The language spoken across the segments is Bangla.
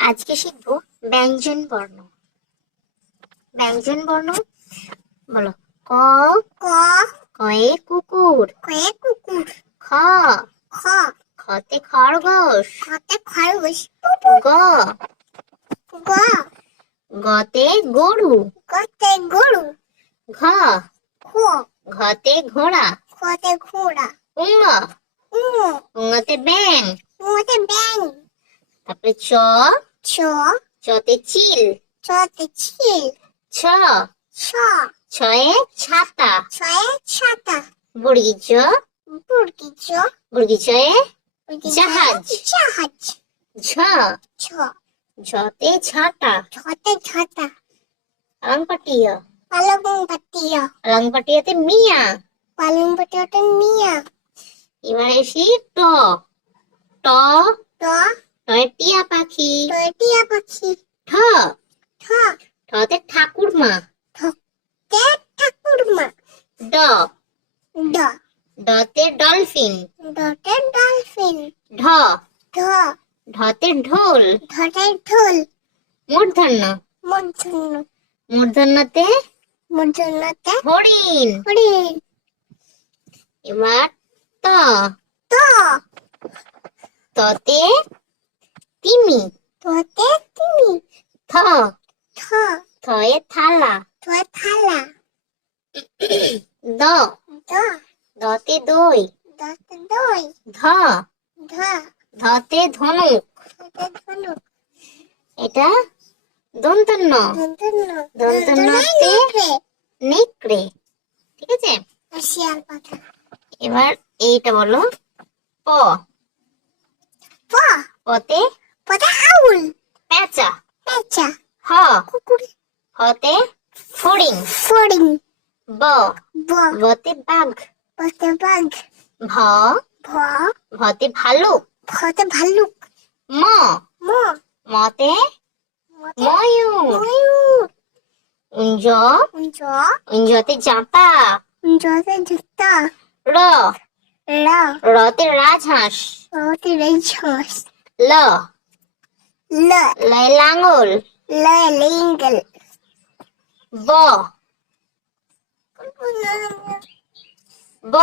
আজকে শিখবো ব্যঞ্জন বর্ণ। ব্যঞ্জন বর্ণ বলো। ক, ক, কয়ে কুকুর। কয়ে কুকুর। খ, খ, খতে খরগোশ। খতে খরগোশ। গ, গ, গতে গরু। গতে গরু। ঘ, খ, ঘতে ঘোড়া। খতে ঘোড়া। উঙ্গ, উ, উঙ্গতে ব্যাং। উতে ব্যাং। তারপরে চ, ছ, চতে চিল। চতে ছিল। ছ, ছ, ছয়ে ছাতা। ছয়ে ছাতা। বর্গি চ, বুর্গি চ, বর্গি চয়ে বুর্গি জাহাজ। জাহাজ। ঝ, ছ, ঝতে ছাতা। ছতে ছাতা। অলংপাটিয়, পালং পাতিয়া। অলংপাটিয়াতে মিয়া। পালং পাতিয়াতে মিয়া। এবার এসি ট, ট, ট, টয়ে টিয়া পাখি। টিয়া পাখি। ঠ, ঠ, ঠতে ঠাকুরমা। ঠকে ঠাকুরমা। ড, ড, ডতে ডলফিন। ডতে ডলফিন। ঢ, ঢ, ঢতে ঢোল। ঢতে ঢোল। মূর্ধন্য, মূর্ধন্য, মূর্ধন্যতে মূর্ধন্যতে হরিণ। হরিণ। এবার ত, ত, ততে তিমি। ততে তিমি। থ, থ, থয়ে থালা। থয়ে থালা। দ, দ, দতে দই। দতে দই। ধ, ধ, ধতে ধনুক। ধতে ধনুক। এটা দন্তন্য। দন্তন্য, দন্তন্যতে নেকড়ে। ঠিক আছে, শিয়াল পাখি। এবার এইটা বলো। প, প, পতে পতে আউল। পেঁচা। পেঁচা। হ, কুকুর। হতে ফড়িং। ফড়িং। ব, ব, বতে বাঘ। পতে বাঘ। ভ, ভ, ভতে ভালুক। ভতে ভাল্লুক। ম, ম, মতে মতে ময়ূর। ময়ূর। উঞ্জ, উঞ্জ, উঞ্জতে জাঁতা। উঞ্জতে জুতা। র, র, রতে রাজহাঁস। রতে রাজহাঁস। ল, ল, লয়ে লাঙল। লিঙ্গল। ব, ব,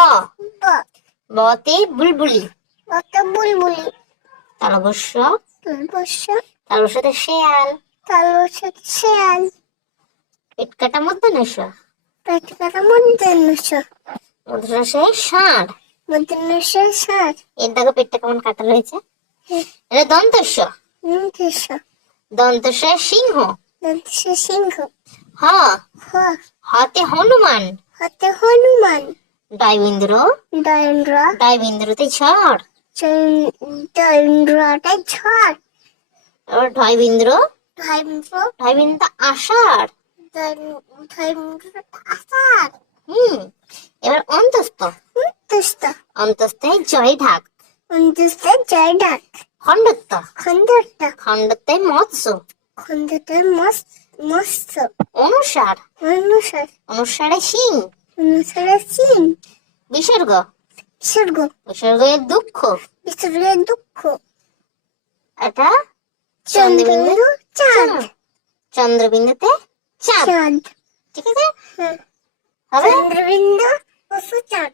ব, বতে বুলবুলি। বতে বুলবুলি। তালবস্য, তালবস্য, তালবস্যতে শেয়াল। তালবস্যতে শেয়াল। পেট কাটা মধ্যাহ্নস্য, পেট কাটা মূর্ধন্যস্য। মূর্ধন্যস্যে ষাঁড়। মূর্ধন্যস্য ষাঁড়। এর দেখো পেটটা কেমন কাটা রয়েছে। এটা দন্তস্য, দন্তস্য, দন্তস্য সিংহ। দন্তস্য সিংহ। হ, হ, হতে হনুমান। হতে হনুমান। ডয়বিন্দ্র, দৈন্দ্র, ডয়বিন্দ্রতে ঝড়। দৈন্দ্রতে ঝড়। আবার ঢয়বিন্দ্র, ধৈন্দ্র, ঢয়বিন্দ্র আষাঢ়। ধৈন্দ্র আষাঢ়। এবার অন্তস্থ, অন্তস্থ, অন্তস্থে জয় ঢাক। অন্তস্থে জয় ডাক। খণ্ডত্ব, খণ্ডত্ব, খণ্ডতে মৎস্য। খণ্ডতে মৎস্য। অনুসার, অনুসার, অনুসারে সিং। অনুসারে সিং। বিসর্গ, বিসর্গ, বিসর্গে দুঃখ। বিসর্গে দুঃখ। এটা চন্দ্রবিন্দু চাঁদ। চন্দ্রবিন্দুতে চাঁদ। চাঁদ। ঠিক আছে, হ্যাঁ, হবে। চন্দ্রবিন্দু ও চাঁদ।